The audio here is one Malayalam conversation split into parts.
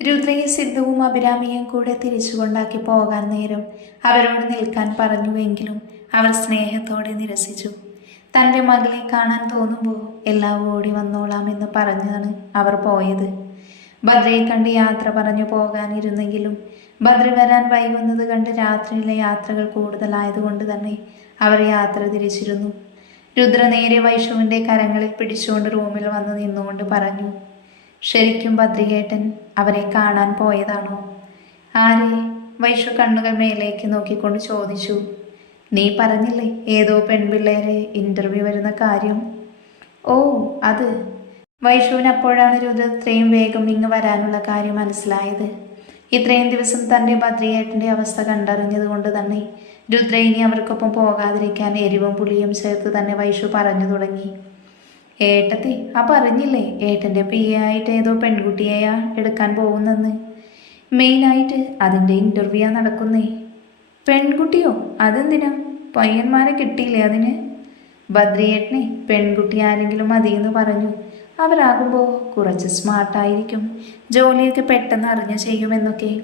രുദ്രയും സിദ്ധുവും അഭിരാമിയും കൂടെ തിരിച്ചു കൊണ്ടാക്കി പോകാൻ നേരം അവരോട് നിൽക്കാൻ പറഞ്ഞുവെങ്കിലും അവർ സ്നേഹത്തോടെ നിരസിച്ചു. തന്റെ മകളെ കാണാൻ തോന്നുമ്പോൾ എല്ലാം ഓടി വന്നോളാമെന്ന് പറഞ്ഞാണ് അവർ പോയത്. ഭദ്രയെ കണ്ട് യാത്ര പറഞ്ഞു പോകാനിരുന്നെങ്കിലും ഭദ്ര വരാൻ വൈകുന്നത് കണ്ട് രാത്രിയിലെ യാത്രകൾ കൂടുതലായതുകൊണ്ട് തന്നെ അവർ യാത്ര തിരിച്ചിരുന്നു. രുദ്ര നേരെ വൈഷുവിന്റെ കരങ്ങളിൽ പിടിച്ചുകൊണ്ട് റൂമിൽ വന്ന് നിന്നുകൊണ്ട് പറഞ്ഞു ശരിക്കും ഭദ്രികേട്ടൻ അവരെ കാണാൻ പോയതാണോ? ആരെ? വൈഷു കണ്ണുകൾ മേലേക്ക് നോക്കിക്കൊണ്ട് ചോദിച്ചു. നീ പറഞ്ഞില്ലേ ഏതോ പെൺപിള്ളേരെ ഇന്റർവ്യൂ വരുന്ന കാര്യം? ഓ അത്. വൈഷുവിന് അപ്പോഴാണ് രുദ്ര ഇത്രയും വേഗം ഇങ്ങ് വരാനുള്ള കാര്യം മനസ്സിലായത്. ഇത്രയും ദിവസം തന്റെ ഭദ്രിയേട്ടന്റെ അവസ്ഥ കണ്ടറിഞ്ഞതുകൊണ്ട് തന്നെ രുദ്ര ഇനി അവർക്കൊപ്പം പോകാതിരിക്കാൻ എരിവും പുളിയും ചേർത്ത് തന്നെ വൈഷു പറഞ്ഞു തുടങ്ങി. ഏട്ടത്തി ആ പറഞ്ഞില്ലേ ഏട്ടന്റെ പി ആയിട്ട് ഏതോ പെൺകുട്ടിയെയാ എടുക്കാൻ പോകുന്നെന്ന്. മെയിനായിട്ട് അതിന്റെ ഇന്റർവ്യൂ നടക്കുന്നേ. പെൺകുട്ടിയോ? അതെന്തിനാ? പയ്യന്മാരെ കിട്ടിയില്ലേ അതിന്? ബദ്രിയേട്ടനെ പെൺകുട്ടി ആരെങ്കിലും മതിയെന്ന് പറഞ്ഞു. അവരാകുമ്പോൾ കുറച്ച് സ്മാർട്ടായിരിക്കും ജോലിയൊക്കെ പെട്ടെന്ന് അറിഞ്ഞു ചെയ്യുമെന്നൊക്കെ.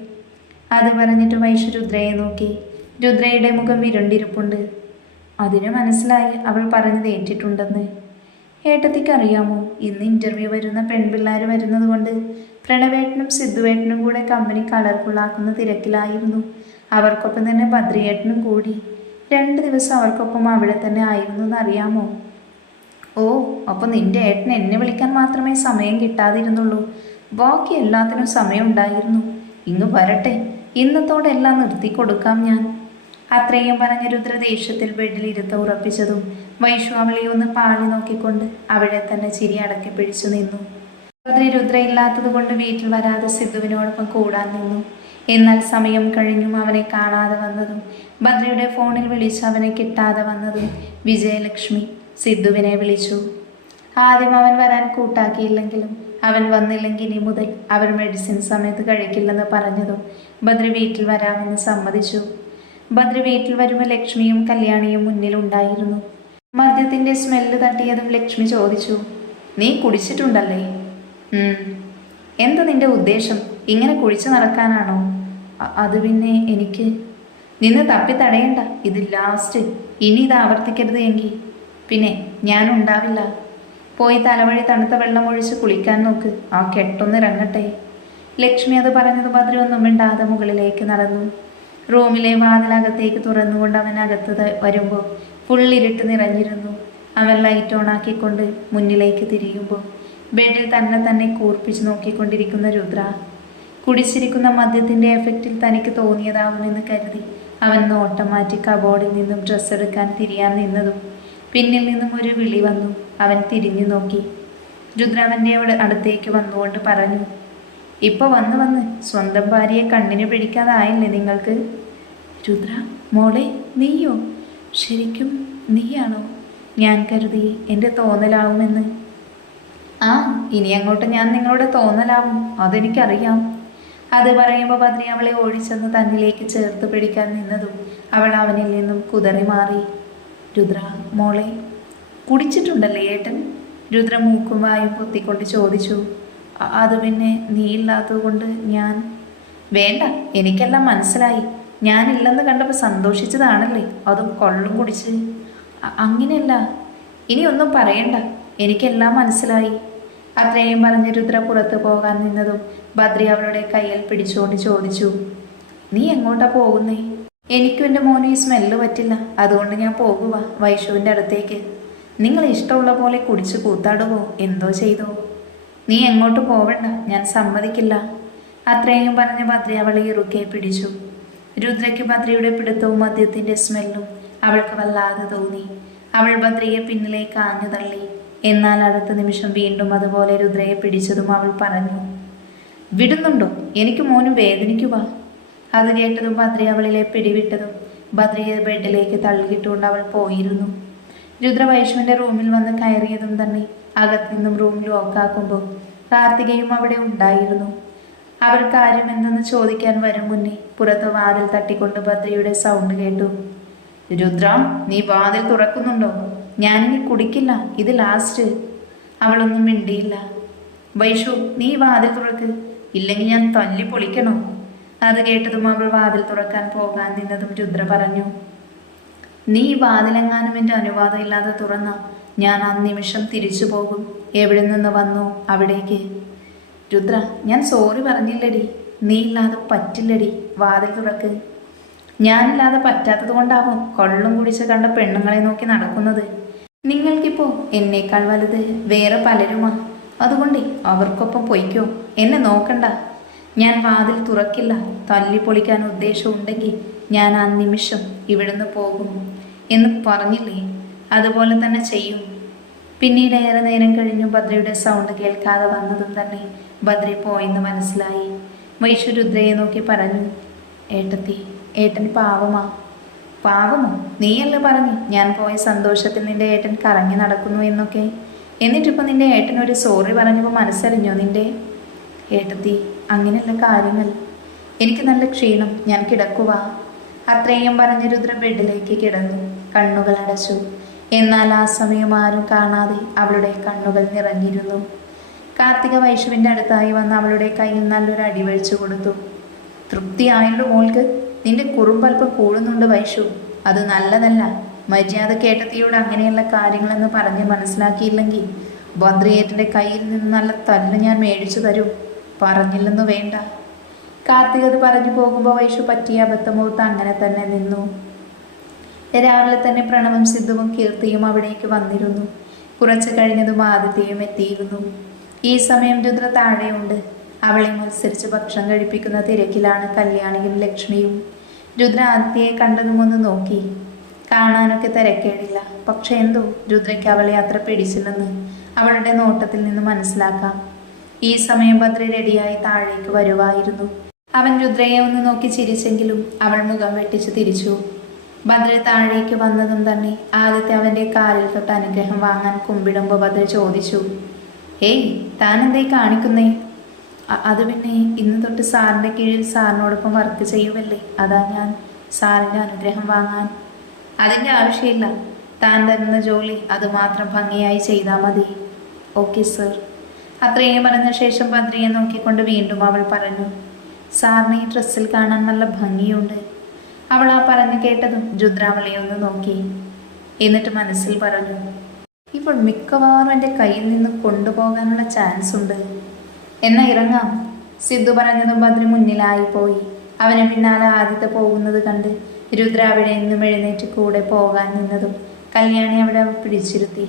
അത് പറഞ്ഞിട്ട് വൈഷു രുദ്രയെ നോക്കി. രുദ്രയുടെ മുഖം വിരണ്ടിരിപ്പുണ്ട്. അതിന് മനസ്സിലായി അവൾ പറഞ്ഞത് ഏറ്റിട്ടുണ്ടെന്ന്. ഏട്ടത്തിക്ക് അറിയാമോ ഇന്ന് ഇന്റർവ്യൂ വരുന്ന പെൺപിള്ളേർ വരുന്നത് കൊണ്ട് പ്രണവേട്ടനും സിദ്ധുവേട്ടനും കൂടെ കമ്പനി കളർഫുള്ളാക്കുന്ന തിരക്കിലായിരുന്നു. അവർക്കൊപ്പം തന്നെ ഭദ്രിയേട്ടനും കൂടി. രണ്ട് ദിവസം അവർക്കൊപ്പം അവിടെ തന്നെ ആയിരുന്നു എന്നറിയാമോ? ഓ അപ്പോൾ നിന്റെ ഏട്ടൻ എന്നെ വിളിക്കാൻ മാത്രമേ സമയം കിട്ടാതിരുന്നുള്ളൂ. ബാക്കി എല്ലാത്തിനും സമയം ഉണ്ടായിരുന്നു. ഇന്ന് വരട്ടെ. ഇന്നത്തോടെ എല്ലാം നിർത്തി കൊടുക്കാം ഞാൻ. അത്രയും പറഞ്ഞ രുദ്ര ദേഷ്യത്തിൽ ബെഡിൽ ഇരുത്ത ഉറപ്പിച്ചതും വൈഷു ഒന്ന് പാളി നോക്കിക്കൊണ്ട് അവിടെ തന്നെ ചിരി അടക്കി പിടിച്ചു നിന്നു. ബദ്രി രുദ്ര ഇല്ലാത്തത് കൊണ്ട് വീട്ടിൽ വരാതെ സിദ്ധുവിനോടൊപ്പം കൂടാൻ നിന്നു. എന്നാൽ സമയം കഴിഞ്ഞും അവനെ കാണാതെ വന്നതും ഭദ്രയുടെ ഫോണിൽ വിളിച്ച് അവനെ കിട്ടാതെ വന്നതും വിജയലക്ഷ്മി സിദ്ധുവിനെ വിളിച്ചു. ആദ്യം അവൻ വരാൻ കൂട്ടാക്കിയില്ലെങ്കിലും അവൻ വന്നില്ലെങ്കിൽ ഇനി മുതൽ അവർ മെഡിസിൻ സമയത്ത് കഴിക്കില്ലെന്ന് പറഞ്ഞതും ഭദ്ര വീട്ടിൽ വരാമെന്ന് സമ്മതിച്ചു. ബദ്രി വീട്ടിൽ വരുമ്പോൾ ലക്ഷ്മിയും കല്യാണിയും മുന്നിലുണ്ടായിരുന്നു മദ്യത്തിന്റെ സ്മെല്ല് തട്ടിയതും ലക്ഷ്മി ചോദിച്ചു നീ കുടിച്ചിട്ടുണ്ടല്ലേ? എന്ത് നിന്റെ ഉദ്ദേശം? ഇങ്ങനെ കുഴിച്ചു നടക്കാനാണോ? അത് പിന്നെ എനിക്ക് നിന്ന് തപ്പി തടയണ്ട. ഇത് ലാസ്റ്റ് ഇനി ഇത് ആവർത്തിക്കരുത് എങ്കിൽ പിന്നെ ഞാൻ ഉണ്ടാവില്ല. പോയി തലവഴി തണുത്ത വെള്ളം ഒഴിച്ച് കുളിക്കാൻ നോക്ക്. ആ കെട്ടൊന്ന് ഇറങ്ങട്ടെ. ലക്ഷ്മി അത് പറഞ്ഞത് ഭദ്ര ഒന്നും മിണ്ടാതെ മുകളിലേക്ക് നടന്നു. റൂമിലെ വാതിലകത്തേക്ക് തുറന്നുകൊണ്ട് അവൻ അകത്ത് വരുമ്പോൾ ഫുള്ളിരുട്ട് നിറഞ്ഞിരുന്നു. അവൻ ലൈറ്റ് ഓൺ ആക്കിക്കൊണ്ട് മുന്നിലേക്ക് തിരിയുമ്പോൾ ബെഡിൽ തന്നെ തന്നെ കൂർപ്പിച്ച് നോക്കിക്കൊണ്ടിരിക്കുന്ന രുദ്ര കുടിച്ചിരിക്കുന്ന മദ്യത്തിന്റെ എഫക്റ്റിൽ തനിക്ക് തോന്നിയതാവുമെന്ന് കരുതി അവൻ നോട്ടം മാറ്റി കബോർഡിൽ നിന്നും ഡ്രസ്സ് എടുക്കാൻ തിരിയാൻ നിന്നതും പിന്നിൽ നിന്നും ഒരു വിളി വന്നു. അവൻ തിരിഞ്ഞു നോക്കി. രുദ്രവന്റെ അടുത്തേക്ക് വന്നുകൊണ്ട് പറഞ്ഞു ഇപ്പൊ വന്ന് വന്ന് സ്വന്തം ഭാര്യയെ കണ്ണിന് പിടിക്കാതായില്ലേ നിങ്ങൾക്ക്? രുദ്ര മോളെ നീയോ? ശരിക്കും നീയാണോ? ഞാൻ കരുതി എന്റെ തോന്നലാവുമെന്ന്. ആ ഇനി അങ്ങോട്ട് ഞാൻ നിങ്ങളുടെ തോന്നലാവും. അതെനിക്കറിയാം. അത് പറയുമ്പോൾ ഭദ്രി അവളെ ഓടിച്ചെന്ന് തന്നിലേക്ക് ചേർത്ത് പിടിക്കാൻ നിന്നതും അവൾ അവനിൽ നിന്നും കുതറി മാറി. രുദ്ര മോളെ കുടിച്ചിട്ടുണ്ടല്ലേ ഏട്ടൻ? രുദ്ര മൂക്കും വായും പൊത്തിക്കൊണ്ട് ചോദിച്ചു. "അ- അത് പിന്നെ നീ ഇല്ലാത്തത് കൊണ്ട് ഞാൻ വേണ്ട എനിക്കെല്ലാം മനസ്സിലായി. ഞാനില്ലെന്ന് കണ്ടപ്പോൾ സന്തോഷിച്ചതാണല്ലേ? അതും കൊള്ളും കുടിച്ച്. അങ്ങനെയല്ല. ഇനി ഒന്നും പറയണ്ട. എനിക്കെല്ലാം മനസ്സിലായി. അത്രയും പറഞ്ഞ് രുദ്ര പുറത്ത് പോകാൻ നിന്നതും ബദ്രി അവളുടെ കയ്യിൽ പിടിച്ചുകൊണ്ട് ചോദിച്ചു നീ എങ്ങോട്ടാ പോകുന്നേ? എനിക്കും എന്റെ മോനും ഈ സ്മെല്ല് പറ്റില്ല. അതുകൊണ്ട് ഞാൻ പോകുക വൈഷുവിന്റെ അടുത്തേക്ക്. നിങ്ങൾ ഇഷ്ടമുള്ള പോലെ കുടിച്ച് കൂത്താടുവോ? എന്തോ ചെയ്തോ? നീ എങ്ങോട്ട് പോവണ്ട ഞാൻ സമ്മതിക്കില്ല. അത്രയും പറഞ്ഞ് ഭദ്ര അവളെ ഇറുക്കെ പിടിച്ചു. രുദ്രയ്ക്ക് ഭദ്രയുടെ പിടുത്തവും മദ്യത്തിന്റെ സ്മെല്ലും അവൾക്ക് വല്ലാതെ തോന്നി. അവൾ ഭദ്രയെ പിന്നിലേക്ക് ആഞ്ഞു തള്ളി. എന്നാൽ അടുത്ത നിമിഷം വീണ്ടും അതുപോലെ രുദ്രയെ പിടിച്ചതും അവൾ പറഞ്ഞു വിടുന്നുണ്ടോ? എനിക്ക് മോനും വേദനിക്കുക അത് കേട്ടതും ഭദ്ര അവളിലെ പിടിവിട്ടതും ഭദ്രയെ ബെഡിലേക്ക് തള്ളിയിട്ടുകൊണ്ട് അവൾ പോയിരുന്നു. രുദ്ര വൈഷ്ണുവിന്റെ റൂമിൽ വന്ന് കയറിയതും തന്നെ അകത്ത് നിന്നും റൂം ലോക്കാക്കുമ്പോൾ കാർത്തികയും അവിടെ ഉണ്ടായിരുന്നു. അവർ കാര്യം എന്തെന്ന് ചോദിക്കാൻ വരും മുന്നേ പുറത്ത് വാതിൽ തട്ടിക്കൊണ്ട് ഭദ്രയുടെ സൗണ്ട് കേട്ടു. രുദ്ര നീ വാതിൽ തുറക്കുന്നുണ്ടോ? ഞാനിനി കുടിക്കില്ല ഇത് ലാസ്റ്റ് അവളൊന്നും മിണ്ടിയില്ല. വൈഷു നീ വാതിൽ തുറക്ക്. ഇല്ലെങ്കിൽ ഞാൻ തല്ലി പൊളിക്കണോ? അത് കേട്ടതും അവൾ വാതിൽ തുറക്കാൻ പോകാൻ നിന്നതും രുദ്ര പറഞ്ഞു. നീ വാതിലെങ്ങാനും എന്റെ അനുവാദം ഇല്ലാതെ തുറന്ന. ഞാൻ ആ നിമിഷം തിരിച്ചു പോകും. എവിടെ നിന്ന് വന്നു അവിടേക്ക്? രുദ്ര ഞാൻ സോറി പറഞ്ഞില്ലടി. നീ ഇല്ലാതെ പറ്റില്ലടി. വാതിൽ തുറക്ക്. ഞാനില്ലാതെ പറ്റാത്തത് കൊണ്ടാവും കൊള്ളും കുടിച്ച് കണ്ട പെണ്ണുങ്ങളെ നോക്കി നടക്കുന്നത്. നിങ്ങൾക്കിപ്പോ എന്നേക്കാൾ വലുത് വേറെ പലരുമാ? അതുകൊണ്ട് അവർക്കൊപ്പം പൊയ്ക്കോ. എന്നെ നോക്കണ്ട. ഞാൻ വാതിൽ തുറക്കില്ല. തല്ലി പൊളിക്കാൻ ഉദ്ദേശമുണ്ടെങ്കിൽ ഞാൻ ആ നിമിഷം ഇവിടുന്ന് പോകും. എന്ന് പറഞ്ഞില്ലേ? അതുപോലെ തന്നെ ചെയ്യും. പിന്നീട് ഏറെ നേരം കഴിഞ്ഞു ഭദ്രയുടെ സൗണ്ട് കേൾക്കാതെ വന്നതും തന്നെ ഭദ്ര പോയെന്ന് മനസ്സിലായി. മൈഷു രുദ്രയെ നോക്കി പറഞ്ഞു ഏട്ടത്തി ഏട്ടൻ പാവമാ. പാവമോ? നീയല്ലേ പറഞ്ഞു? ഞാൻ പോയ സന്തോഷത്തിൽ നിന്റെ ഏട്ടൻ കറങ്ങി നടക്കുന്നു എന്നൊക്കെ. എന്നിട്ടിപ്പോൾ നിന്റെ ഏട്ടൻ ഒരു സോറി പറഞ്ഞപ്പോൾ മനസ്സറിഞ്ഞോ നിന്റെ? ഏട്ടത്തി അങ്ങനെയുള്ള കാര്യങ്ങൾ. എനിക്ക് നല്ല ക്ഷീണം. ഞാൻ കിടക്കുവാ. അത്രയും പറഞ്ഞ് രുദ്ര ബെഡിലേക്ക് കിടന്നു. കണ്ണുകൾ അടച്ചു. എന്നാൽ ആ സമയം ആരും കാണാതെ അവളുടെ കണ്ണുകൾ നിറഞ്ഞിരുന്നു. കാർത്തിക വൈഷുവിന്റെ അടുത്തായി വന്ന് അവളുടെ കയ്യിൽ നല്ലൊരു അടി വെച്ചു കൊടുത്തു. തൃപ്തിയായുള്ളൂ മോൾക്ക്. നിന്റെ കുറുമ്പൽപ്പം കൂടുന്നുണ്ട് വൈഷു അത് നല്ലതല്ല. മര്യാദ കേട്ടത്തിയോട് അങ്ങനെയുള്ള കാര്യങ്ങളെന്ന് പറഞ്ഞ് മനസ്സിലാക്കിയില്ലെങ്കിൽ ഭദ്രയേറ്റന്റെ കയ്യിൽ നിന്ന് നല്ല തല്ല് ഞാൻ മേടിച്ചു തരും. പറഞ്ഞില്ലെന്ന് വേണ്ട. കാർത്തികത് പറഞ്ഞു പോകുമ്പോൾ വൈഷു പറ്റിയ അബദ്ധമോർത്ത് അങ്ങനെ തന്നെ നിന്നു. രാവിലെ തന്നെ പ്രണവം സിദ്ധുവും കീർത്തിയും അവിടേക്ക് വന്നിരുന്നു. കുറച്ച് കഴിഞ്ഞതും ആദിത്യയും എത്തിയിരുന്നു. ഈ സമയം രുദ്ര താഴെയുണ്ട്. അവളെ മത്സരിച്ച് ഭക്ഷണം കഴിപ്പിക്കുന്ന തിരക്കിലാണ് കല്യാണിയും ലക്ഷ്മിയും. രുദ്ര ആദിത്യയെ കണ്ടതും ഒന്ന് നോക്കി. കാണാനൊക്കെ തിരക്കേടില്ല. പക്ഷെ എന്തോ? രുദ്രയ്ക്ക് അവളെ അത്ര പിടിച്ചില്ലെന്ന് അവളുടെ നോട്ടത്തിൽ നിന്ന് മനസ്സിലാക്കാം. ഈ സമയം ഭദ്ര റെഡിയായി താഴേക്ക് വരുവായിരുന്നു. അവൻ രുദ്രയെ ഒന്ന് നോക്കി ചിരിച്ചെങ്കിലും അവൾ മുഖം വെട്ടിച്ച് തിരിച്ചു. ഭദ്ര താഴേക്ക് വന്നതും തന്നെ ആദ്യത്തെ അവന്റെ കാലിൽ തൊട്ട് അനുഗ്രഹം വാങ്ങാൻ കുമ്പിടുമ്പോൾ ഭദ്ര ചോദിച്ചു ഏയ് താൻ എന്തേ കാണിക്കുന്നേ അത് പിന്നെ ഇന്ന് തൊട്ട് സാറിന്റെ കീഴിൽ സാറിനോടൊപ്പം വർക്ക് ചെയ്യുമല്ലേ അതാ ഞാൻ സാറിന്റെ അനുഗ്രഹം വാങ്ങാൻ. അതിന്റെ ആവശ്യമില്ല. താൻ തരുന്ന ജോലി അത് മാത്രം ഭംഗിയായി ചെയ്താൽ മതി. Okay sir. അത്രയും പറഞ്ഞ ശേഷം ഭദ്രയെ നോക്കിക്കൊണ്ട് വീണ്ടും അവൾ പറഞ്ഞു സാറിന് ഈ ഡ്രസ്സിൽ കാണാൻ നല്ല ഭംഗിയുണ്ട്. അവൾ ആ പറഞ്ഞു കേട്ടതും രുദ്രാവളിയെ ഒന്ന് നോക്കി. എന്നിട്ട് മനസ്സിൽ പറഞ്ഞു ഇപ്പോൾ മിക്കവാറും എന്റെ കയ്യിൽ നിന്ന് കൊണ്ടുപോകാനുള്ള ചാൻസ് ഉണ്ട്. എന്നാ ഇറങ്ങാം. സിദ്ധു പറഞ്ഞതും അതിന് മുന്നിലായി പോയി. അവനെ പിന്നാലെ ആദ്യത്തെ പോകുന്നത് കണ്ട് രുദ്ര അവിടെ നിന്നും എഴുന്നേറ്റ് കൂടെ പോകാൻ നിന്നതും കല്യാണി അവിടെ പിടിച്ചിരുത്തി.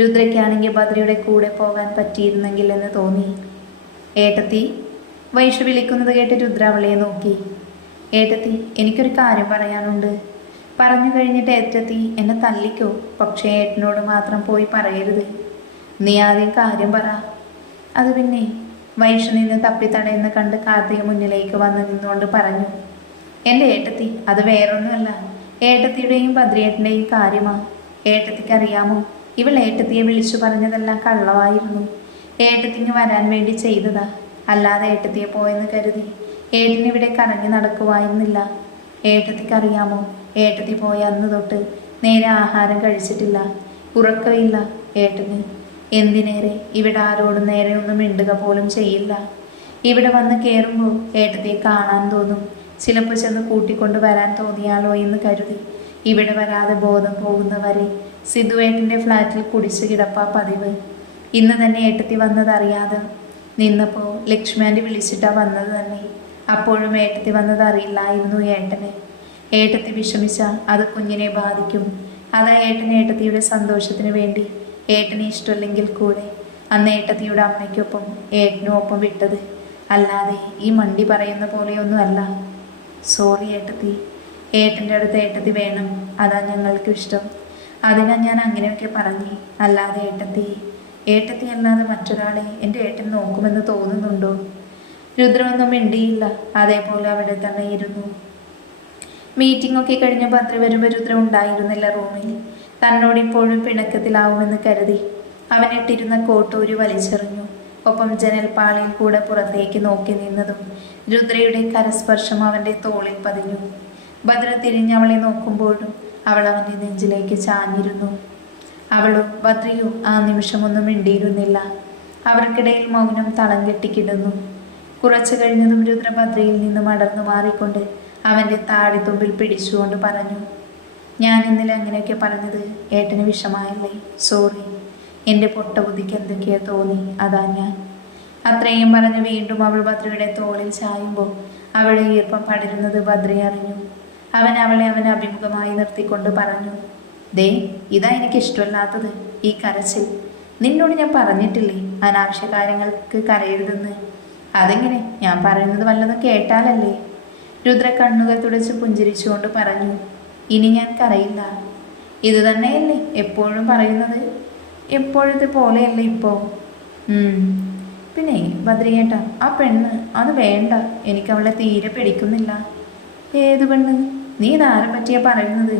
രുദ്രയ്ക്കാണെങ്കിൽ ബദ്രിയുടെ കൂടെ പോകാൻ പറ്റിയിരുന്നെങ്കിൽ എന്ന് തോന്നി. ഏട്ടത്തി വൈഷു വിളിക്കുന്നത് കേട്ട് രുദ്ര അവളെ നോക്കി. ഏട്ടത്തി എനിക്കൊരു കാര്യം പറയാനുണ്ട്. പറഞ്ഞു കഴിഞ്ഞിട്ട് ഏട്ടത്തി എന്നെ തല്ലിക്കോ. പക്ഷേ ഏട്ടനോട് മാത്രം പോയി പറയരുത്. നീ ആദ്യം കാര്യം പറ. അത് പിന്നെ വൈഷു നിന്ന് തപ്പിത്തടയെന്ന് കണ്ട് കാർത്തിക മുന്നിലേക്ക് വന്ന് നിന്നുകൊണ്ട് പറഞ്ഞു. എന്റെ ഏട്ടത്തി അത് വേറൊന്നുമല്ല. ഏട്ടത്തിയുടെയും ഭദ്രേട്ടന്റെയും കാര്യമാ. ഏട്ടത്തിക്ക് അറിയാമോ ഇവൾ ഏട്ടത്തിയെ വിളിച്ചു പറഞ്ഞതെല്ലാം കള്ളമായിരുന്നു ഏട്ടത്തിന് വരാൻ വേണ്ടി ചെയ്തതാ. അല്ലാതെ ഏട്ടത്തിയെ പോയെന്ന് കരുതി. ഏട്ടനിവിടെ കറങ്ങി നടക്കുവായിരുന്നില്ല. ഏട്ടത്തിക്കറിയാമോ ഏട്ടത്തി പോയ അന്ന് തൊട്ട് നേരെ ആഹാരം കഴിച്ചിട്ടില്ല. ഉറക്കമില്ല ഏട്ടന്. എന്തിനേറെ? ഇവിടെ ആരോടും നേരെ ഒന്നും മിണ്ടുക പോലും ചെയ്യില്ല. ഇവിടെ വന്ന് കയറുമ്പോൾ ഏട്ടത്തെ കാണാൻ തോന്നും. ചിലപ്പോൾ ചെന്ന് കൂട്ടിക്കൊണ്ട് വരാൻ തോന്നിയാലോ എന്ന് കരുതി. ഇവിടെ വരാതെ ബോധം പോകുന്നവരെ സിദ്ധുവേട്ടന്റെ ഫ്ലാറ്റിൽ കുടിച്ചു കിടപ്പാ പതിവ്. ഇന്ന് തന്നെ ഏട്ടത്തി വന്നതറിയാതെ നിന്നപ്പോൾ ലക്ഷ്മി വിളിച്ചിട്ടാണ് വന്നത് തന്നെ. അപ്പോഴും ഏട്ടത്തി വന്നത് അറിയില്ലായിരുന്നു ഏട്ടന്. ഏട്ടത്തി വിഷമിച്ചാൽ അത് കുഞ്ഞിനെ ബാധിക്കും. അതാ ഏട്ടൻ ഏട്ടത്തിയുടെ സന്തോഷത്തിന് വേണ്ടി ഏട്ടന് ഇഷ്ടമില്ലെങ്കിൽ കൂടെ. അന്ന് ഏട്ടത്തിയുടെ അമ്മയ്ക്കൊപ്പം ഏട്ടനും ഒപ്പം വിട്ടത്. അല്ലാതെ ഈ മണ്ടി പറയുന്ന പോലെയൊന്നും അല്ല സോറി ഏട്ടത്തി. ഏട്ടന്റെ അടുത്ത് ഏട്ടത്തി വേണം. അതാ ഞങ്ങൾക്കും ഇഷ്ടം. അതിനാ ഞാൻ അങ്ങനെയൊക്കെ പറഞ്ഞു. അല്ലാതെ ഏട്ടത്തി ഏട്ടത്തി അല്ലാതെ മറ്റൊരാളെ എന്റെ ഏട്ടൻ നോക്കുമെന്ന് തോന്നുന്നുണ്ടോ? രുദ്രമൊന്നും മിണ്ടിയില്ല. അതേപോലെ അവിടെ തന്നെ ഇരുന്നു. മീറ്റിംഗ് ഒക്കെ കഴിഞ്ഞ് പത്രി വരുമ്പോൾ രുദ്രം ഉണ്ടായിരുന്നില്ല റൂമിൽ തന്നോട് ഇപ്പോഴും പിണക്കത്തിലാവുമെന്ന് കരുതി. അവനിട്ടിരുന്ന കോട്ടൂരി വലിച്ചെറിഞ്ഞു. ഒപ്പം ജനൽപ്പാളിയിൽ കൂടെ പുറത്തേക്ക് നോക്കി നിന്നതും രുദ്രയുടെ കരസ്പർശം അവന്റെ തോളിൽ പതിഞ്ഞു. ഭദ്ര തിരിഞ്ഞ് അവളെ നോക്കുമ്പോഴും അവൾ അവന്റെ നെഞ്ചിലേക്ക് ചാഞ്ഞിരുന്നു. അവളും ഭദ്രയും ആ നിമിഷമൊന്നും മിണ്ടിയിരുന്നില്ല. അവർക്കിടയിൽ മൗനം തളം കെട്ടിക്കിടുന്നു. കുറച്ചു കഴിഞ്ഞതും രുദ്രഭദ്രയിൽ നിന്നും അടർന്നു മാറിക്കൊണ്ട് അവന്റെ താടിത്തുമ്പിൽ പിടിച്ചുകൊണ്ട് പറഞ്ഞു ഞാൻ ഇന്നലെ അങ്ങനെയൊക്കെ പറഞ്ഞത്? ഏട്ടന് വിഷമായല്ലേ? സോറി എന്റെ പൊട്ട ബുദ്ധിക്ക് എന്തൊക്കെയോ തോന്നി? അതാ ഞാൻ. അത്രയും പറഞ്ഞ് വീണ്ടും അവൾ ഭദ്രയുടെ തോളിൽ ചായുമ്പോൾ അവളെ ഈർപ്പം പടരുന്നത് ഭദ്രയെ അറിഞ്ഞു. അവൻ അവളെ അവൻ അഭിമുഖമായി നിർത്തിക്കൊണ്ട് പറഞ്ഞു ദേ ഇതാ എനിക്ക് ഇഷ്ടമല്ലാത്തത്. ഈ കരച്ചിൽ. നിന്നോട് ഞാൻ പറഞ്ഞിട്ടില്ലേ അനാവശ്യ കാര്യങ്ങൾക്ക് കരയരുതെന്ന്? അതെങ്ങനെ? ഞാൻ പറയുന്നത് വല്ലതും കേട്ടാലല്ലേ? രുദ്ര കണ്ണുകൾ തുടച്ച് പുഞ്ചിരിച്ചുകൊണ്ട് പറഞ്ഞു ഇനി ഞാൻ കരയില്ല. ഇത് തന്നെയല്ലേ എപ്പോഴും പറയുന്നത്? എപ്പോഴത്തെ പോലെയല്ലേ ഇപ്പോൾ പിന്നെ ബദ്രിയേട്ട ആ പെണ്ണ് അത് വേണ്ട. എനിക്ക് അവളെ തീരെ പിടിക്കുന്നില്ല. ഏത് പെണ്ണ്? നീ ഇതാരെ പറ്റിയാ പറയുന്നത്?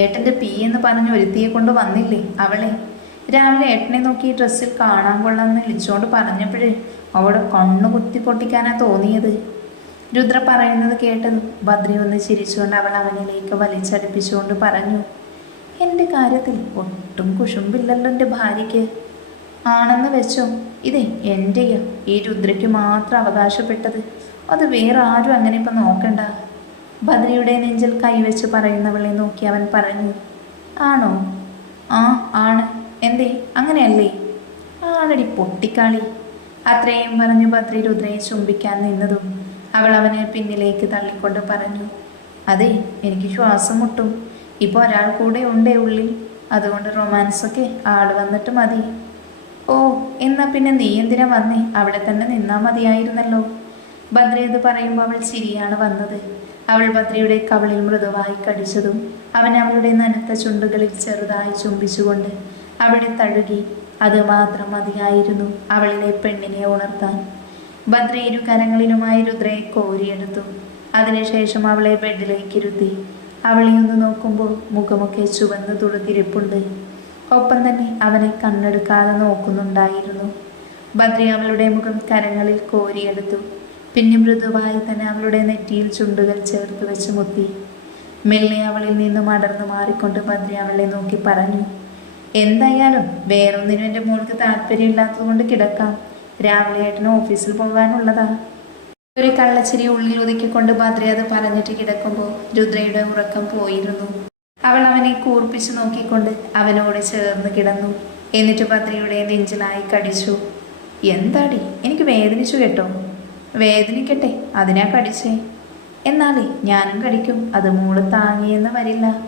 ഏട്ടന്റെ പി എന്ന് പറഞ്ഞ് ഒരുത്തിയെ കൊണ്ട് വന്നില്ലേ അവളെ? രാവിലെ ഏട്ടനെ നോക്കി ഈ ഡ്രസ്സിൽ കാണാൻ കൊള്ളാമെന്ന് വിളിച്ചുകൊണ്ട് പറഞ്ഞപ്പോഴേ അവിടെ കണ്ണു കുത്തി പൊട്ടിക്കാനാ തോന്നിയത്. രുദ്ര പറയുന്നത് കേട്ട് ബദ്രി ഒന്ന് ചിരിച്ചുകൊണ്ട് അവൾ അവനിലേക്ക് വലിച്ചടുപ്പിച്ചുകൊണ്ട് പറഞ്ഞു എന്റെ കാര്യത്തിൽ ഒട്ടും കുശുമ്പില്ലല്ലോ എന്റെ ഭാര്യയ്ക്ക്. ആണെന്ന് വെച്ചോ ഇതേ എന്റെയാ ഈ രുദ്രയ്ക്ക് മാത്രം അവകാശപ്പെട്ടത്. അത് വേറെ ആരും അങ്ങനെ ഇപ്പം നോക്കണ്ട. ബദ്രിയുടെ നെഞ്ചിൽ കൈവച്ച് പറയുന്നവളെ നോക്കി അവൻ പറഞ്ഞു ആണോ? ആ ആണ്. എന്തേ? അങ്ങനെയല്ലേ? ആളടി പൊട്ടിക്കാളി. അത്രയും പറഞ്ഞു ഭദ്രി രുദ്രയെ ചുംബിക്കാൻ നിന്നതും അവൾ അവനെ പിന്നിലേക്ക് തള്ളിക്കൊണ്ട് പറഞ്ഞു അതെ എനിക്ക് ശ്വാസം മുട്ടും. ഇപ്പോൾ ഒരാൾ കൂടെ ഉണ്ടേ ഉള്ളിൽ. അതുകൊണ്ട് റൊമാൻസൊക്കെ ആൾ വന്നിട്ട് മതി. ഓ എന്നാ പിന്നെ നീ എന്തിനാ വന്നേ? അവിടെ തന്നെ നിന്നാ മതിയായിരുന്നല്ലോ. ഭദ്ര ഇത് പറയുമ്പോൾ അവൾ ചിരിയാണ് വന്നത്. അവൾ ഭദ്രയുടെ കവളിൽ മൃദുവായി കടിച്ചതും അവൻ അവളുടെ നനത്ത ചുണ്ടുകളിൽ ചെറുതായി ചുംബിച്ചുകൊണ്ട് അവിടെ തഴുകി. അത് മാത്രം മതിയായിരുന്നു അവളിലെ പെണ്ണിനെ ഉണർത്താൻ. ഭദ്ര ഇരു കരങ്ങളിലുമായി രുദ്രയെ കോരിയെടുത്തു. അതിനുശേഷം അവളെ ബെഡിലേക്ക് ഇരുത്തി. അവളെ ഒന്ന് നോക്കുമ്പോൾ മുഖമൊക്കെ ചുവന്ന് തുടുത്തിരിപ്പുണ്ട് ഒപ്പം തന്നെ അവനെ കണ്ണെടുക്കാതെ നോക്കുന്നുണ്ടായിരുന്നു. ഭദ്രി അവളുടെ മുഖം കരങ്ങളിൽ കോരിയെടുത്തു. പിന്നെ മൃദുവായി തന്നെ അവളുടെ നെറ്റിയിൽ ചുണ്ടുകൾ ചേർത്ത് വെച്ച് മുത്തി. മെല്ലെ അവളിൽ നിന്നും അടർന്നു മാറിക്കൊണ്ട് ഭദ്രി അവളെ നോക്കി പറഞ്ഞു. എന്തായാലും വേറൊന്നിനും എന്റെ മോൾക്ക് താല്പര്യമില്ലാത്തത് കൊണ്ട് കിടക്കാം. രാവിലെ ഏട്ടന് ഓഫീസിൽ പോകാനുള്ളതാ. ഒരു കള്ളച്ചിരി ഉള്ളിൽ ഒതുക്കിക്കൊണ്ട് ഭദ്ര അത് പറഞ്ഞിട്ട് കിടക്കുമ്പോൾ രുദ്രയുടെ ഉറക്കം പോയിരുന്നു. അവൾ അവനെ കൂർപ്പിച്ചു നോക്കിക്കൊണ്ട് അവനോട് ചേർന്ന് കിടന്നു. എന്നിട്ട് ഭദ്രയുടെ നെഞ്ചിലായി കടിച്ചു. എന്താടി? എനിക്ക് വേദനിച്ചു കേട്ടോ. വേദനിക്കട്ടെ അതിനാ കടിച്ചേ. എന്നാലേ ഞാനും കടിക്കും അത് മോൾ താങ്ങിയെന്ന് വരില്ല.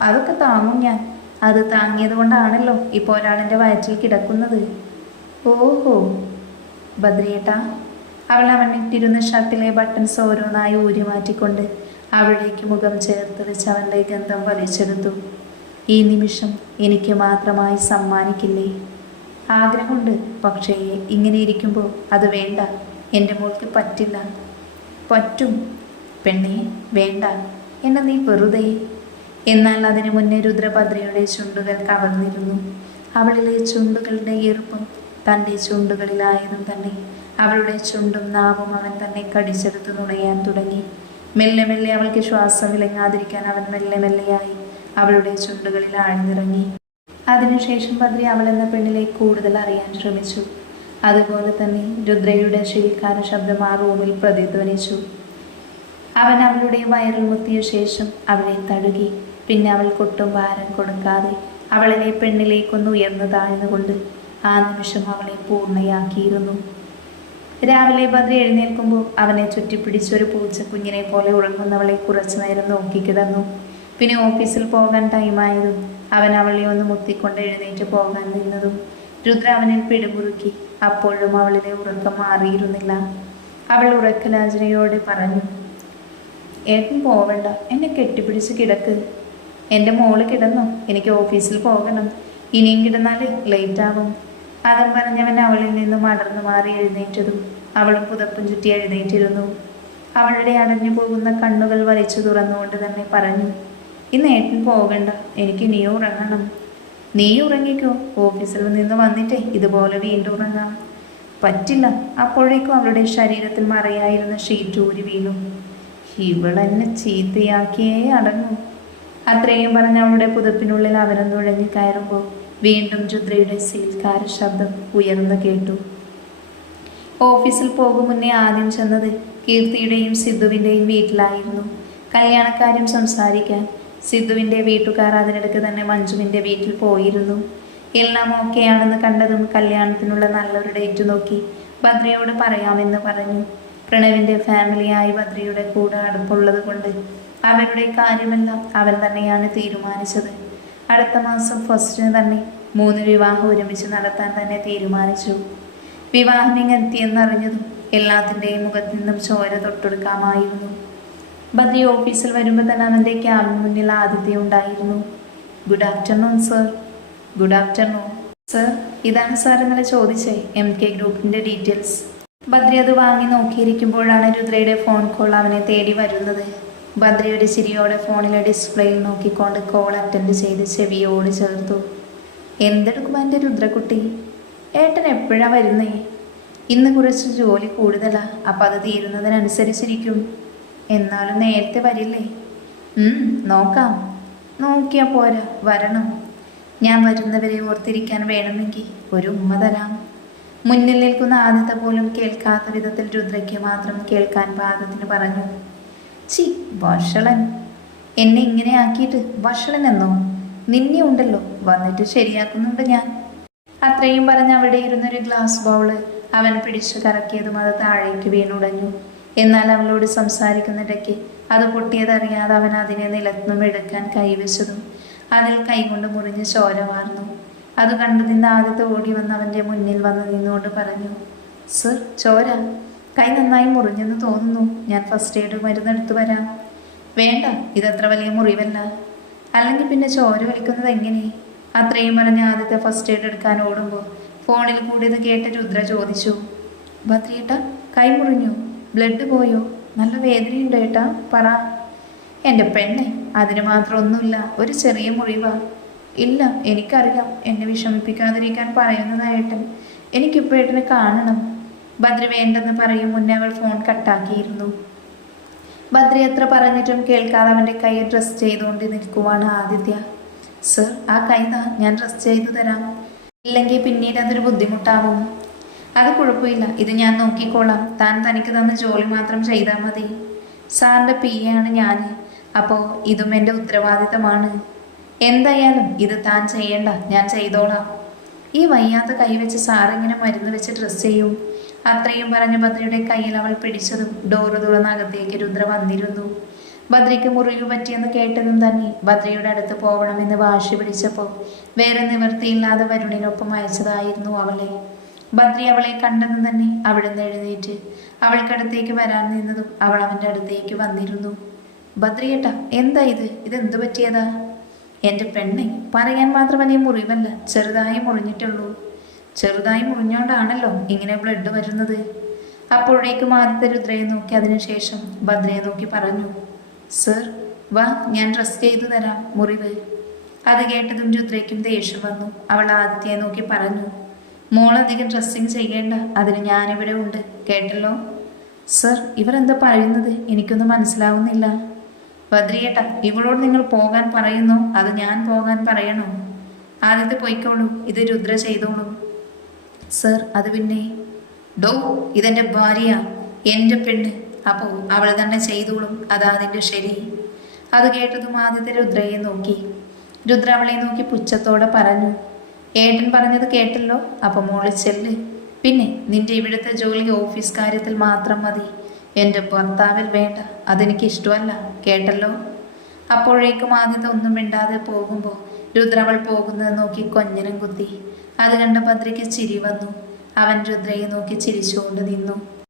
അതൊക്കെ താങ്ങും ഞാൻ. അത് താങ്ങിയത് കൊണ്ടാണല്ലോ ഇപ്പോൾ ഒരാളിന്റെ വയറ്റിൽ കിടക്കുന്നത്. ഓഹോ. ബദ്രിയേട്ടാ അവൾ അവനിട്ടിരുന്ന ഷർട്ടിലെ ബട്ടൺസ് ഓരോന്നായി ഊരി മാറ്റിക്കൊണ്ട് അവളിലേക്ക് മുഖം ചേർത്ത് വെച്ച് അവന്റെ ഗന്ധം വലിച്ചെടുത്തു. ഈ നിമിഷം എനിക്ക് മാത്രമായി സമ്മാനിക്കില്ലേ? ആഗ്രഹമുണ്ട് പക്ഷേ ഇങ്ങനെ ഇരിക്കുമ്പോൾ അത് വേണ്ട. എന്റെ മോൾക്ക് പറ്റില്ല. പറ്റും. പെണ്ണേ വേണ്ട. എന്നെ നീ വെറുതെ എന്നാൽ അതിനു മുന്നേ രുദ്രഭദ്രയുടെ ചുണ്ടുകൾ കവർന്നിരുന്നു. അവളിലെ ചുണ്ടുകളുടെ ഈർപ്പം തന്റെ ചുണ്ടുകളിലായതും തന്നെ അവളുടെ ചുണ്ടും നാവും അവൻ തന്നെ കടിച്ചെടുത്ത് നുണയാൻ തുടങ്ങി. മെല്ലെ മെല്ലെ അവൾക്ക് ശ്വാസം വിലങ്ങാതിരിക്കാൻ അവൻ മെല്ലെ മെല്ലെയായി അവളുടെ ചുണ്ടുകളിൽ ആഴ്ന്നിറങ്ങി. അതിനുശേഷം ഭദ്രി അവൾ എന്ന പെണ്ണിലെ കൂടുതൽ അറിയാൻ ശ്രമിച്ചു. അതുപോലെ തന്നെ രുദ്രയുടെ ശീൽക്കാര ശബ്ദം ആ റൂമിൽ പ്രതിധ്വനിച്ചു. അവൻ അവളുടെ വയറിൽ മുത്തിയ ശേഷം അവളെ തഴുകി പിന്നെ അവൾക്കൊട്ടും ഭാരം കൊടുക്കാതെ അവളിനെ പെണ്ണിലേക്കൊന്ന് ഉയർന്നു താഴ്ന്നുകൊണ്ട് ആ നിമിഷം അവളെ പൂർണയാക്കിയിരുന്നു. രാവിലെ ബദ്രി എഴുന്നേൽക്കുമ്പോൾ അവനെ ചുറ്റിപ്പിടിച്ചൊരു പൂച്ച കുഞ്ഞിനെ പോലെ ഉറങ്ങുന്നവളെ കുറച്ചു നേരം നോക്കിക്കിടന്നു പിന്നെ ഓഫീസിൽ പോകാൻ ടൈമായതും അവൻ അവളെ ഒന്ന് മുത്തിക്കൊണ്ട് എഴുന്നേറ്റ് പോകാൻ നിന്നതും രുദ്ര അവനെ പിടിമുറുക്കി അപ്പോഴും അവളിലെ ഉറക്കം മാറിയിരുന്നില്ല. അവൾ ഉറക്കലാചനയോടെ പറഞ്ഞു ഏട്ടൻ പോവണ്ട എന്നെ കെട്ടിപ്പിടിച്ച് കിടക്ക്. എന്റെ മോൾ കിടന്നു. എനിക്ക് ഓഫീസിൽ പോകണം. ഇനിയും കിടന്നാൽ ലേറ്റ് ആകും അതും പറഞ്ഞവൻ അവളിൽ നിന്നും അടർന്നു മാറി എഴുന്നേറ്റതും അവളും പുതപ്പും ചുറ്റി എഴുന്നേറ്റിരുന്നു. അവളുടെ അടഞ്ഞു പോകുന്ന കണ്ണുകൾ വലിച്ചു തുറന്നുകൊണ്ട് തന്നെ പറഞ്ഞു ഇന്ന് ഏട്ടൻ പോകണ്ട. എനിക്ക് നീ ഉറങ്ങണം. നീ ഉറങ്ങിക്കോ. ഓഫീസിൽ നിന്ന് വന്നിട്ടേ ഇതുപോലെ വീണ്ടും ഉറങ്ങാം. പറ്റില്ല. അപ്പോഴേക്കും അവളുടെ ശരീരത്തിൽ മറയായിരുന്ന ഷീറ്റ് ഊരി വീണു. ഇവളെന്നെ ചീത്തയാക്കിയേ അടങ്ങൂ. അത്രയും പറഞ്ഞ് അവളുടെ പുതപ്പിനുള്ളിൽ അവനും നുഴഞ്ഞു കയറുമ്പോൾ വീണ്ടും രുദ്രയുടെ സീൽക്കാര ശബ്ദം ഉയർന്നു കേട്ടു. ഓഫീസിൽ പോകും മുന്നേ ആദ്യം ചെന്നത് കീർത്തിയുടെയും സിദ്ധുവിന്റെയും വീട്ടിലായിരുന്നു. കല്യാണക്കാര്യം സംസാരിക്കാൻ സിദ്ധുവിന്റെ വീട്ടുകാർ അതിനിടയ്ക്ക് തന്നെ മഞ്ജുവിന്റെ വീട്ടിൽ പോയിരുന്നു. എല്ലാം ഓക്കെയാണെന്ന് കണ്ടതും കല്യാണത്തിനുള്ള നല്ലൊരു ഡേറ്റ് നോക്കി ഭദ്രയോട് പറയാമെന്ന് പറഞ്ഞു. പ്രണവിന്റെ ഫാമിലിയായി ഭദ്രയുടെ കൂടെ അടുപ്പുള്ളത് കൊണ്ട് അവരുടെ കാര്യമെല്ലാം അവൻ തന്നെയാണ് തീരുമാനിച്ചത്. അടുത്ത മാസം ഫസ്റ്റിന് തന്നെ മൂന്ന് വിവാഹം ഒരുമിച്ച് നടത്താൻ തന്നെ തീരുമാനിച്ചു. വിവാഹം ഇങ്ങെത്തിയെന്നറിഞ്ഞതും എല്ലാത്തിന്റെയും മുഖത്ത് നിന്നും ചോര തൊട്ടെടുക്കാമായിരുന്നു. ബദ്രി ഓഫീസിൽ വരുമ്പോൾ തന്നെ അവന്റെ ക്യാബിന് മുന്നിൽ ആദിത്യ ഉണ്ടായിരുന്നു. Good afternoon sir. Good afternoon. Sir ഇതാണ് സാർ ഇന്നലെ ചോദിച്ചേ എം കെ ഗ്രൂപ്പിന്റെ ഡീറ്റെയിൽസ്. ബദ്രി അത് വാങ്ങി നോക്കിയിരിക്കുമ്പോഴാണ് രുദ്രയുടെ ഫോൺ കോൾ അവനെ തേടി വരുന്നത്. ഒരു ചിരിയോടെ ഫോണിലെ ഡിസ്പ്ലേയിൽ നോക്കിക്കൊണ്ട് കോൾ അറ്റൻഡ് ചെയ്ത് ചെവിയോട് ചേർത്തു. എന്തെടുക്കും എന്റെ രുദ്രക്കുട്ടി? ഏട്ടൻ എപ്പോഴാ വരുന്നേ? ഇന്ന് കുറച്ച് ജോലി കൂടുതലാ അപ്പം അത് തീരുന്നതിനനുസരിച്ചിരിക്കും. എന്നാലും നേരത്തെ വരില്ലേ? നോക്കാം. നോക്കിയാൽ പോരാ വരണം. ഞാൻ വരുന്നവരെ ഓർത്തിരിക്കാൻ വേണമെങ്കിൽ ഒരു ഉമ്മ തരാം. മുന്നിൽ നിൽക്കുന്ന ആദ്യത്തെ പോലും കേൾക്കാത്ത വിധത്തിൽ രുദ്രയ്ക്ക് മാത്രം കേൾക്കാൻ പാദത്തിന് പറഞ്ഞു. ചി വഷളൻ. എന്നെ ഇങ്ങനെ ആക്കിയിട്ട് വഷളൻ എന്നോ? നിന്നെ ഉണ്ടല്ലോ. വന്നിട്ട് ശരിയാക്കുന്നുണ്ട് ഞാൻ. അത്രയും പറഞ്ഞ് അവിടെ ഇരുന്നൊരു ഗ്ലാസ് ബൗൾ അവൻ പിടിച്ചു കറക്കിയതും അത് താഴേക്ക് വീണുടഞ്ഞു. എന്നാൽ അവളോട് സംസാരിക്കുന്നിടയ്ക്ക് അത് പൊട്ടിയതറിയാതെ അവൻ അതിനെ നിലത്തുനിന്നും എടുക്കാൻ കൈവച്ചതും അതിൽ കൈകൊണ്ട് മുറിഞ്ഞ് ചോര വാർന്നു. അത് കണ്ടു നിന്ന് ആദ്യത്തെ ഓടി വന്ന് അവന്റെ മുന്നിൽ വന്ന് നിന്നുകൊണ്ട് പറഞ്ഞു സർ ചോര? കൈ നന്നായി മുറിഞ്ഞെന്ന് തോന്നുന്നു. ഞാൻ ഫസ്റ്റ് എയ്ഡ് മരുന്നെടുത്ത് വരാം. വേണ്ട ഇതത്ര വലിയ മുറിവല്ല. അല്ലെങ്കിൽ പിന്നെ ചോര വലിക്കുന്നത് എങ്ങനെ? അത്രയും പറഞ്ഞ് ആദ്യത്തെ ഫസ്റ്റ് എയ്ഡ് എടുക്കാൻ ഓടുമ്പോൾ ഫോണിൽ കൂടി ഇത് കേട്ട് രുദ്ര ചോദിച്ചു ഭദ്രിയേട്ട കൈ മുറിഞ്ഞു? ബ്ലഡ് പോയോ? നല്ല വേദനയുണ്ട് ഏട്ടാ പറ. എന്റെ പെണ്ണെ അതിന് മാത്രം ഒന്നുമില്ല ഒരു ചെറിയ മുറിവാ. ഇല്ല എനിക്കറിയാം എന്നെ വിഷമിപ്പിക്കാതിരിക്കാൻ പറയുന്നതായിട്ടും എനിക്കിപ്പോൾ ഏട്ടനെ കാണണം. ഭദ്ര വേണ്ടെന്ന് പറയും. മുന്നേ അവൾ ഫോൺ കട്ടാക്കിയിരുന്നു. ഭദ്ര എത്ര പറഞ്ഞിട്ടും കേൾക്കാതെ അവന്റെ കൈ ഡ്രസ് ചെയ്തുകൊണ്ട് നിൽക്കുവാണ് ആദിത്യ. സർ ആ കൈ ഞാൻ ഡ്രസ് ചെയ്തു തരാം. ഇല്ലെങ്കിൽ പിന്നീട് അതൊരു ബുദ്ധിമുട്ടാവും. അത് കുഴപ്പമില്ല. ഇത് ഞാൻ നോക്കിക്കോളാം. താൻ തനിക്ക് തന്ന ജോലി മാത്രം ചെയ്താൽ മതി. സാറിന്റെ പി ആണ് ഞാൻ അപ്പോൾ ഇതും എന്റെ ഉത്തരവാദിത്തമാണ്. എന്തായാലും ഇത് താൻ ചെയ്യേണ്ട. ഞാൻ ചെയ്തോളാം. ഈ വയ്യാത്ത കൈവച്ച് സാറിങ്ങനെ മരുന്ന് വെച്ച് ഡ്രസ്സ് ചെയ്യും. അത്രയും പറഞ്ഞ ഭദ്രയുടെ കയ്യിൽ അവൾ പിടിച്ചതും ഡോറ് തുറന്നകത്തേക്ക് രുദ്ര വന്നിരുന്നു. ഭദ്രയ്ക്ക് മുറിവ് പറ്റിയെന്ന് കേട്ടതും തന്നെ ഭദ്രയുടെ അടുത്ത് പോകണമെന്ന് വാശി പിടിച്ചപ്പോൾ വേറെ നിവൃത്തിയില്ലാതെ വരുണിനൊപ്പം അയച്ചതായിരുന്നു അവളെ. ഭദ്രി അവളെ കണ്ടെന്ന് തന്നെ അവിടുന്ന് എഴുന്നേറ്റ് അവൾക്കടുത്തേക്ക് വരാൻ നിന്നതും അവൾ അവന്റെ അടുത്തേക്ക് വന്നിരുന്നു. ഭദ്രിയേട്ടാ എന്താ ഇത്? ഇതെന്തു പറ്റിയതാ? എന്റെ പെണ്ണെ പറയാൻ മാത്രം വലിയ മുറിവല്ല ചെറുതായി മുറിഞ്ഞിട്ടുള്ളൂ. ചെറുതായി മുറിഞ്ഞോണ്ടാണല്ലോ ഇങ്ങനെ ബ്ലഡ് വരുന്നത്. അപ്പോഴേക്കും ആദ്യത്തെ രുദ്രയെ നോക്കി അതിനുശേഷം ഭദ്രയെ നോക്കി പറഞ്ഞു സർ വാ ഞാൻ റെസ്റ്റ് ചെയ്തു തരാം മുറിവ്. അത് കേട്ടതും രുദ്രയ്ക്കും ദേഷ്യം വന്നു. അവൾ ആദിത്യയെ നോക്കി പറഞ്ഞു മോളധികം ഡ്രസ്സിങ് ചെയ്യേണ്ട അതിന് ഞാനിവിടെ ഉണ്ട്. കേട്ടല്ലോ? സർ ഇവരെന്താ പറയുന്നത്? എനിക്കൊന്നും മനസ്സിലാവുന്നില്ല. ബദ്രിയേട്ട ഇവളോട് നിങ്ങൾ പോകാൻ പറയുന്നു? അത് ഞാൻ പോകാൻ പറയണോ? ആദ്യത്തെ പോയിക്കോളൂ. ഇത് രുദ്ര ചെയ്തോളൂ. സർ അത് പിന്നെ? ഡോ ഇതെന്റെ ഭാര്യ എന്റെ പെണ്ണ്. അപ്പോൾ അവൾ തന്നെ ചെയ്തോളും. അതാ അതിന്റെ ശരി. അത് കേട്ടതും ആദ്യത്തെ രുദ്രയെ നോക്കി. രുദ്ര അവളെ നോക്കി പുച്ഛത്തോടെ പറഞ്ഞു ഏട്ടൻ പറഞ്ഞത് കേട്ടല്ലോ? അപ്പോൾ മോൾ ചെല്ല്. പിന്നെ നിന്റെ ഇവിടുത്തെ ജോലി ഓഫീസ് കാര്യത്തിൽ മാത്രം മതി. എന്റെ ഭർത്താവിൽ വേണ്ട. അതെനിക്ക് ഇഷ്ടമല്ല. കേട്ടല്ലോ? അപ്പോഴേക്കും ആദ്യത്തെ ഒന്നും മിണ്ടാതെ പോകുമ്പോൾ രുദ്രവൾ പോകുന്നത് നോക്കി കൊഞ്ഞനം കുത്തി. അത് കണ്ട ഭദ്രയ്ക്ക് ചിരി വന്നു. അവൻ രുദ്രയെ നോക്കി ചിരിച്ചുകൊണ്ട് നിന്നു.